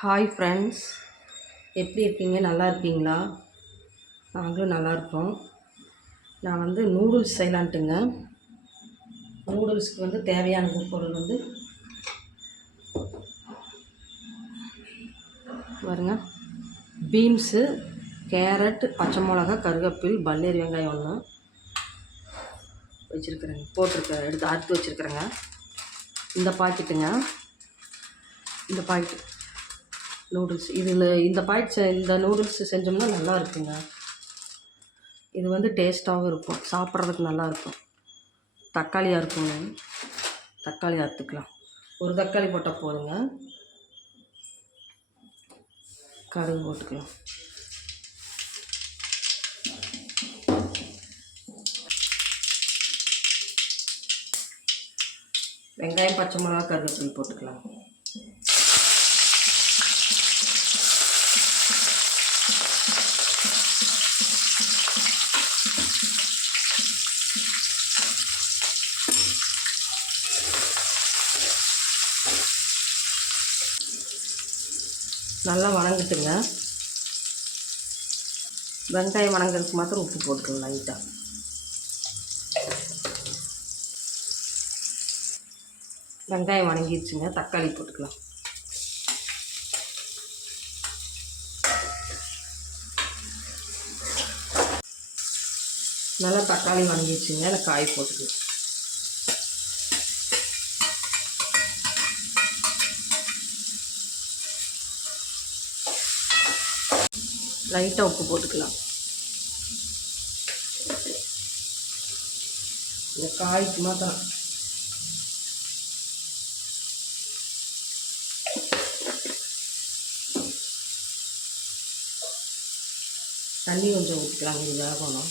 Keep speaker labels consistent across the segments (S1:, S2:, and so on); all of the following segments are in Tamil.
S1: ஹாய் ஃப்ரெண்ட்ஸ் எப்படி இருக்கீங்க? நல்லா இருக்கீங்களா? நாங்களும் நல்லா இருக்கோம். நான் வந்து நூடுல்ஸ் செய்யலான்ட்டுங்க. நூடுல்ஸ்க்கு வந்து தேவையான பொருள் வந்து பாருங்க. பீன்ஸு கேரட் பச்சை மிளகா கருவேப்பில் பல்லேரி வெங்காயம் ஒன்று வச்சுருக்குறேங்க. போட்டிருக்க எடுத்து அறுத்து வச்சுருக்குறேங்க. இந்த பாக்கெட்டுங்க இந்த பாக்கெட்டு நூடுல்ஸ் இதில் இந்த பாக்கெட் இந்த நூடுல்ஸ் செஞ்சோம்னா நல்லா இருக்குங்க. இது வந்து டேஸ்ட்டாகவும் இருக்கும். சாப்பிட்றதுக்கு நல்லா இருக்கும். தக்காளியாக இருக்குங்க தக்காளி அறுத்துக்கலாம். ஒரு தக்காளி போட்டால் போதுங்க. கடுகு போட்டுக்கலாம். வெங்காயம் பச்சை மிளகா கருவேப்பிலை போட்டுக்கலாம். நல்லா வணங்கிட்டுங்க. வெங்காயம் வணங்குறதுக்கு மாத்திரம் உப்பு போட்டுக்கலாம் லைட்டாக வெங்காயம் வணங்கிடுச்சுங்க. தக்காளி போட்டுக்கலாம். நல்லா தக்காளி வணங்கிடுச்சுங்க அதில் காய் போட்டுக்கலாம் லைட்டாக உப்பு போட்டுக்கலாம். இந்த காய்க்கு மாத்திரம். தண்ணி கொஞ்சம் ஊற்றிக்கலாம் கொஞ்சம் வேகணும்.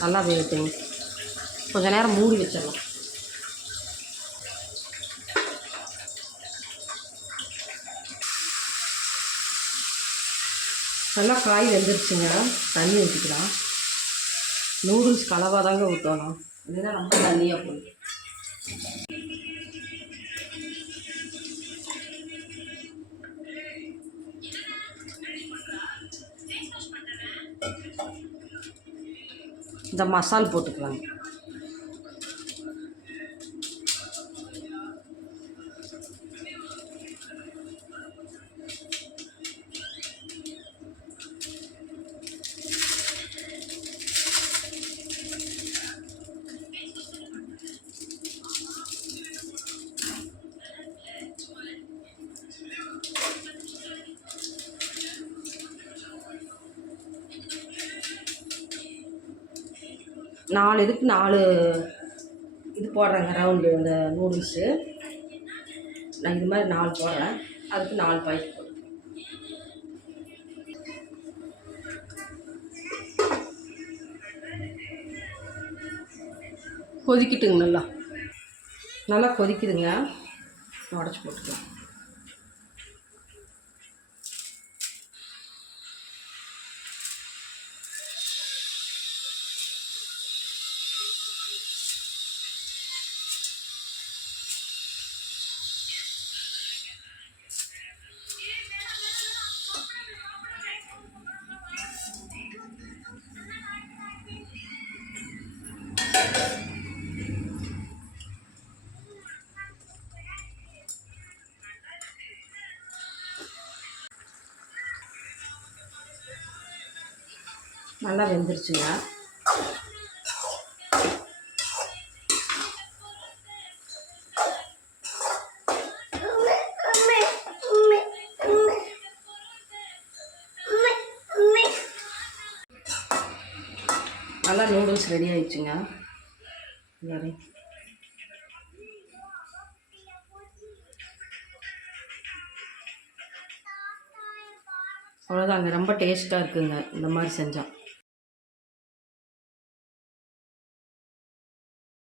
S1: நல்லா வேகட்டும். கொஞ்ச நேரம் மூடி வச்சிடலாம். நல்லா காய் வெந்துருச்சுங்க. தண்ணி ஊற்றிக்கலாம் நூடுல்ஸ் கலவாக தாங்க ஊற்றணும் இல்லைன்னா ரொம்ப தண்ணியாக போகும் இந்த மசால் போட்டுக்கலாங்க. நாலு இதுக்கு நாலு இது போடுறேங்க ரவுண்டு அந்த நூடுல்ஸு நான் இது மாதிரி நாலு போடுறேன். அதுக்கு நாலு பாக்கெட் போடுறேன் கொதிக்கட்டுங்க நல்லா. நல்லா கொதிக்குதுங்க. உடச்சி போட்டுக்கலாம் நல்லா வெந்துருச்சுங்க. நல்லா நூடுல்ஸ் ரெடி ஆயிடுச்சுங்க. சரி அவ்வளோதாங்க ரொம்ப டேஸ்ட்டாக இருக்குங்க. இந்த மாதிரி செஞ்சால்